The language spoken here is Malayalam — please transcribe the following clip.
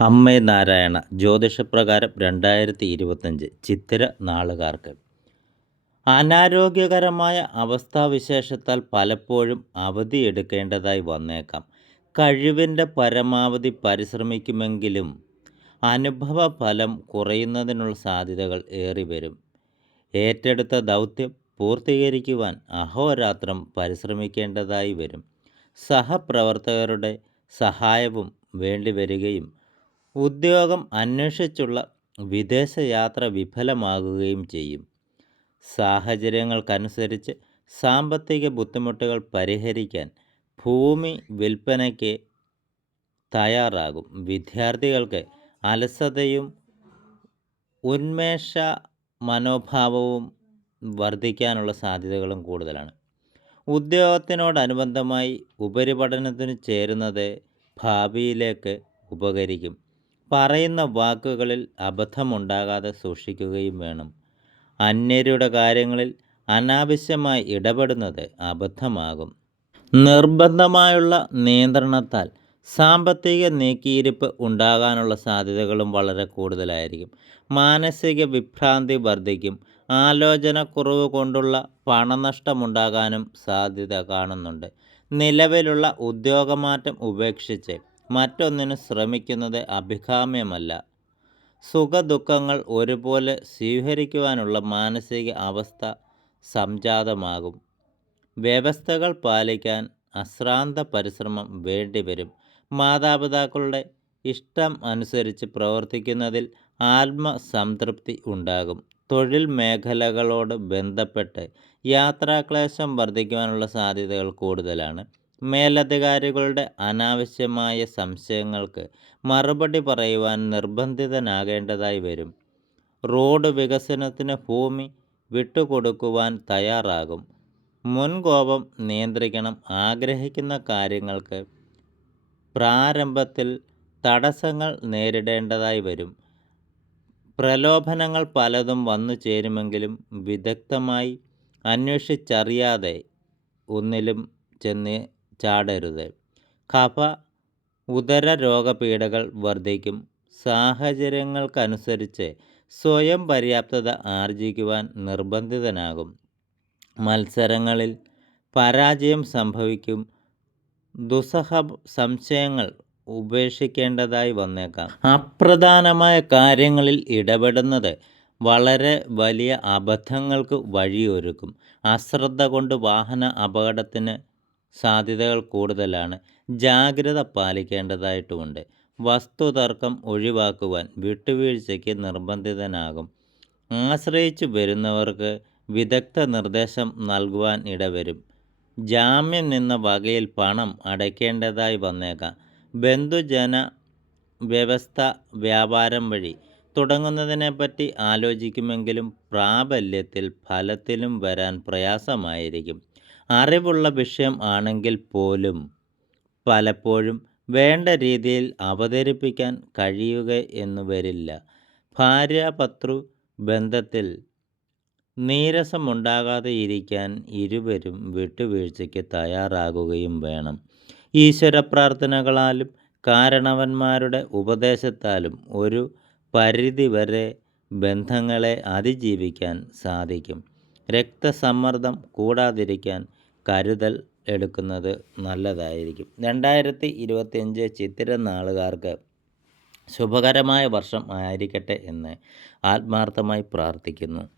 അമ്മേ നാരായണ ജ്യോതിഷപ്രകാരം രണ്ടായിരത്തി ഇരുപത്തഞ്ച് ചിത്തിര നാളുകാർക്ക്. അനാരോഗ്യകരമായ അവസ്ഥാവിശേഷത്താൽ പലപ്പോഴും അവധി എടുക്കേണ്ടതായി വന്നേക്കാം. കഴിവിന്റെ പരമാവധി പരിശ്രമിക്കുമെങ്കിലും അനുഭവ ഫലം കുറയുന്നതിനുള്ള സാധ്യതകൾ ഏറി വരും ഏറ്റെടുത്ത ദൗത്യം പൂർത്തീകരിക്കുവാൻ അഹോരാത്രം പരിശ്രമിക്കേണ്ടതായി വരും. സഹപ്രവർത്തകരുടെ സഹായവും വേണ്ടിവരികയും ഉദ്യോഗം അന്വേഷിച്ചുള്ള വിദേശയാത്ര വിഫലമാകുകയും ചെയ്യും. സാഹചര്യങ്ങൾക്കനുസരിച്ച് സാമ്പത്തിക ബുദ്ധിമുട്ടുകൾ പരിഹരിക്കാൻ ഭൂമി വിൽപ്പനയ്ക്ക് തയ്യാറാകും. വിദ്യാർത്ഥികൾക്ക് അലസതയും ഉന്മേഷ മനോഭാവവും വർദ്ധിക്കാനുള്ള സാധ്യതകളും കൂടുതലാണ്. ഉദ്യോഗത്തിനോടനുബന്ധമായി ഉപരിപഠനത്തിന് ചേരുന്നത് ഭാവിയിലേക്ക് ഉപകരിക്കും. പറയുന്ന വാക്കുകളിൽ അബദ്ധമുണ്ടാകാതെ സൂക്ഷിക്കുകയും വേണം. അന്യരുടെ കാര്യങ്ങളിൽ അനാവശ്യമായി ഇടപെടുന്നത് അബദ്ധമാകും. നിർബന്ധമായുള്ള നിയന്ത്രണത്താൽ സാമ്പത്തിക നീക്കിയിരിപ്പ് ഉണ്ടാകാനുള്ള സാധ്യതകളും വളരെ കൂടുതലായിരിക്കും. മാനസിക വിഭ്രാന്തി വർദ്ധിക്കും. ആലോചനക്കുറവ് കൊണ്ടുള്ള പണനഷ്ടമുണ്ടാകാനും സാധ്യത കാണുന്നുണ്ട്. നിലവിലുള്ള ഉദ്യോഗമാറ്റം ഉപേക്ഷിച്ച് മറ്റൊന്നിനു ശ്രമിക്കുന്നത് അഭികാമ്യമല്ല. സുഖദുഃഖങ്ങൾ ഒരുപോലെ സ്വീകരിക്കുവാനുള്ള മാനസിക അവസ്ഥ സംജാതമാകും. വ്യവസ്ഥകൾ പാലിക്കാൻ അശ്രാന്ത പരിശ്രമം വേണ്ടിവരും. മാതാപിതാക്കളുടെ ഇഷ്ടം അനുസരിച്ച് പ്രവർത്തിക്കുന്നതിൽ ആത്മസംതൃപ്തി ഉണ്ടാകും. തൊഴിൽ മേഖലകളോട് ബന്ധപ്പെട്ട് യാത്രാക്ലേശം വർദ്ധിക്കുവാനുള്ള സാധ്യതകൾ കൂടുതലാണ്. മേലധികാരികളുടെ അനാവശ്യമായ സംശയങ്ങൾക്ക് മറുപടി പറയുവാൻ നിർബന്ധിതനാകേണ്ടതായി വരും. റോഡ് വികസനത്തിന് ഭൂമി വിട്ടുകൊടുക്കുവാൻ തയ്യാറാകും. മുൻകോപം നിയന്ത്രിക്കണം. ആഗ്രഹിക്കുന്ന കാര്യങ്ങൾക്ക് പ്രാരംഭത്തിൽ തടസ്സങ്ങൾ നേരിടേണ്ടതായി വരും. പ്രലോഭനങ്ങൾ പലതും വന്നു ചേരുമെങ്കിലും വിദഗ്ധമായി അന്വേഷിച്ചറിയാതെ ഒന്നിലും ചെന്ന് ചാടരുത്. കഫ ഉദര രോഗപീഠകൾ വർദ്ധിക്കും സാഹചര്യങ്ങൾക്കനുസരിച്ച് സ്വയം പര്യാപ്തത ആർജിക്കുവാൻ നിർബന്ധിതനാകും. മത്സരങ്ങളിൽ പരാജയം സംഭവിക്കും. ദുസ്സഹ സംശയങ്ങൾ ഉപേക്ഷിക്കേണ്ടതായി വന്നേക്കാം. അപ്രധാനമായ കാര്യങ്ങളിൽ ഇടപെടുന്നത് വളരെ വലിയ അബദ്ധങ്ങൾക്ക് വഴിയൊരുക്കും. അശ്രദ്ധ കൊണ്ട് വാഹന അപകടത്തിന് സാധ്യതകൾ കൂടുതലാണ്. ജാഗ്രത പാലിക്കേണ്ടതായിട്ടുമുണ്ട്. വസ്തുതർക്കം ഒഴിവാക്കുവാൻ വിട്ടുവീഴ്ചയ്ക്ക് നിർബന്ധിതനാകും. ആശ്രയിച്ചു വരുന്നവർക്ക് വിദഗ്ധ നിർദ്ദേശം നൽകുവാൻ ഇടവരും. ജാമ്യം നിന്ന വകയിൽ പണം അടയ്ക്കേണ്ടതായി വന്നേക്കാം. ബന്ധുജന വ്യവസ്ഥ വ്യാപാരം വഴി തുടങ്ങുന്നതിനെപ്പറ്റി ആലോചിക്കുമെങ്കിലും പ്രാബല്യത്തിൽ ഫലത്തിലും വരാൻ പ്രയാസമായിരിക്കും. അറിവുള്ള വിഷയം ആണെങ്കിൽ പോലും പലപ്പോഴും വേണ്ട രീതിയിൽ അവതരിപ്പിക്കാൻ കഴിയുക എന്ന് വരില്ല. ഭാര്യാപത്രു ബന്ധത്തിൽ നീരസമുണ്ടാകാതെ ഇരിക്കാൻ ഇരുവരും വിട്ടുവീഴ്ചയ്ക്ക് തയ്യാറാകുകയും വേണം. ഈശ്വര പ്രാർത്ഥനകളാലും കാരണവന്മാരുടെ ഉപദേശത്താലും ഒരു പരിധിവരെ ബന്ധങ്ങളെ അതിജീവിക്കാൻ സാധിക്കും. രക്തസമ്മർദ്ദം കൂടാതിരിക്കാൻ കരുതൽ എടുക്കുന്നത് നല്ലതായിരിക്കും. രണ്ടായിരത്തി ഇരുപത്തിയഞ്ച് ചിത്തിര നാളുകാർക്ക് ശുഭകരമായ വർഷം ആയിരിക്കട്ടെ എന്ന് ആത്മാർത്ഥമായി പ്രാർത്ഥിക്കുന്നു.